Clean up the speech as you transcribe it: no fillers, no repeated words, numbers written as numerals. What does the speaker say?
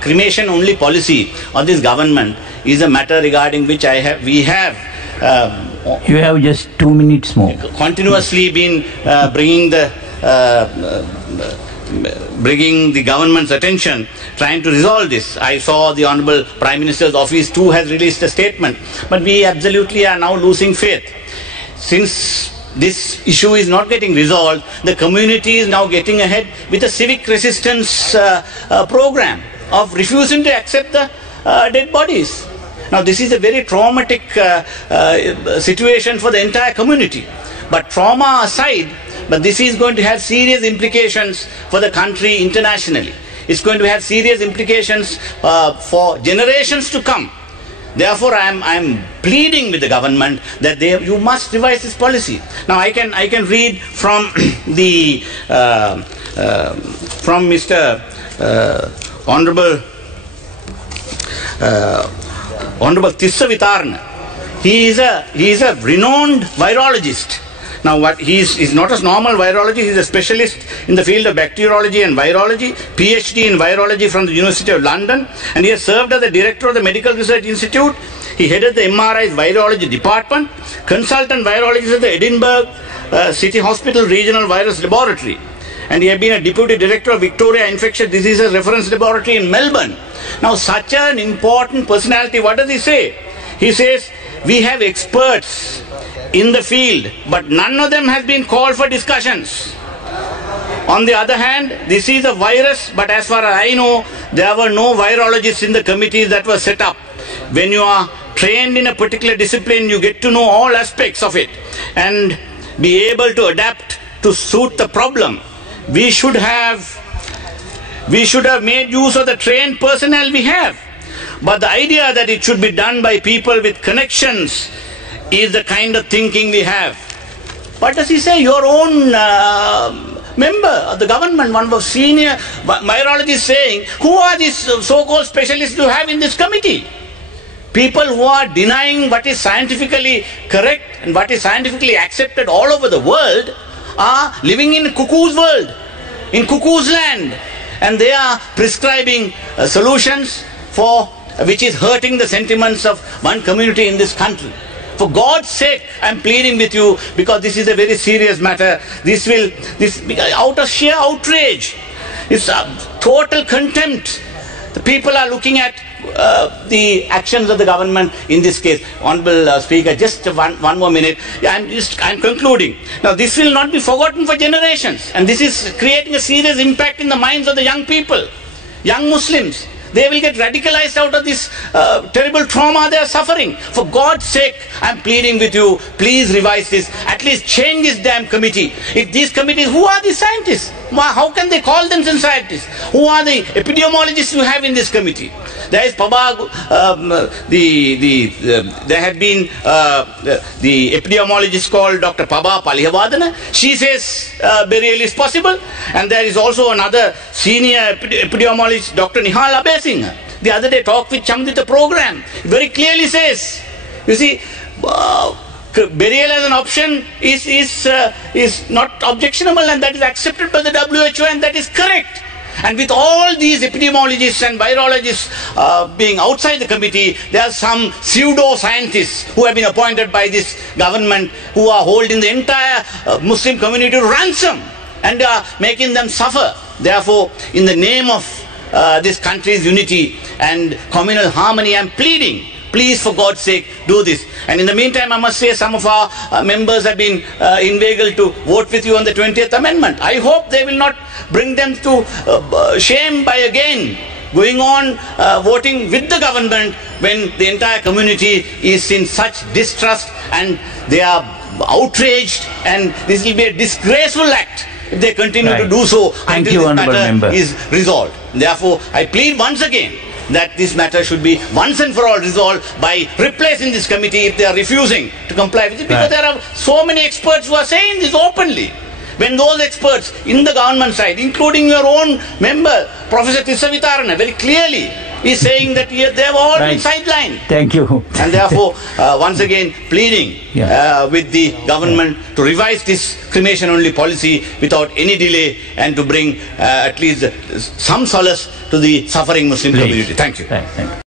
Cremation only policy of this government is a matter regarding which we have you have just 2 minutes more. Continuously been bringing the government's attention, trying to resolve this. I saw the Honorable Prime Minister's office too has released a statement, but we absolutely are now losing faith. Since this issue is not getting resolved, the community is now getting ahead with a civic resistance program of refusing to accept the dead bodies. Now this is a very traumatic situation for the entire community. But trauma aside, but this is going to have serious implications for the country internationally. It's going to have serious implications for generations to come. Therefore, I am pleading with the government that you must revise this policy. Now, I can read from the from Mr. Honorable Tissa Vitarna. He is a renowned virologist. Now, he's not a normal virologist. He's a specialist in the field of bacteriology and virology, PhD in virology from the University of London, and he has served as the director of the Medical Research Institute. He headed the MRI's virology department, consultant virologist at the Edinburgh City Hospital Regional Virus Laboratory, and he has been a deputy director of Victoria Infectious Diseases Reference Laboratory in Melbourne. Now, such an important personality, what does he say? He says, we have experts in the field, but none of them has been called for discussions. On the other hand, this is a virus, but as far as I know, there were no virologists in the committees that were set up. When you are trained in a particular discipline, you get to know all aspects of it and be able to adapt to suit the problem. We should have made use of the trained personnel we have. But the idea that it should be done by people with connections is the kind of thinking we have. What does he say? Your own member of the government, one of the senior virologists, saying, who are these so-called specialists you have in this committee? People who are denying what is scientifically correct and what is scientifically accepted all over the world are living in cuckoo's world, in cuckoo's land, and they are prescribing solutions which is hurting the sentiments of one community in this country. For God's sake, I am pleading with you, because this is a very serious matter. This out of sheer outrage, it's total contempt. The people are looking at the actions of the government in this case. Honorable Speaker, just one more minute. I'm concluding. Now, this will not be forgotten for generations, and this is creating a serious impact in the minds of the young people, young Muslims. They will get radicalized out of this terrible trauma they are suffering. For God's sake, I am pleading with you, please revise this. At least change this damn committee. If these committees, who are the scientists? How can they call themselves scientists? Who are the epidemiologists you have in this committee? There is there had been the epidemiologist called Dr. Paba Palihavadana. She says burial is possible. And there is also another senior epidemiologist, Dr. Nihal Abesinghe. The other day talked with Chamdita program. Very clearly says, you see, burial as an option is not objectionable, and that is accepted by the WHO, and that is correct. And with all these epidemiologists and virologists being outside the committee, there are some pseudo-scientists who have been appointed by this government who are holding the entire Muslim community to ransom and are making them suffer. Therefore, in the name of this country's unity and communal harmony, I am pleading, please, for God's sake, do this. And in the meantime, I must say, some of our members have been inveigled to vote with you on the 20th Amendment. I hope they will not bring them to shame by again going on voting with the government when the entire community is in such distrust and they are outraged, and this will be a disgraceful act if they continue to do so until this matter is resolved. Therefore, I plead once again that this matter should be once and for all resolved by replacing this committee if they are refusing to comply with it, because there are so many experts who are saying this openly. When those experts in the government side, including your own member, Professor Tissa Vitarna, very clearly is saying that they have all been Right. sidelined. Thank you. And therefore, once again, pleading with the government to revise this cremation-only policy without any delay and to bring at least some solace to the suffering Muslim Please. community. Thank you. Thank you.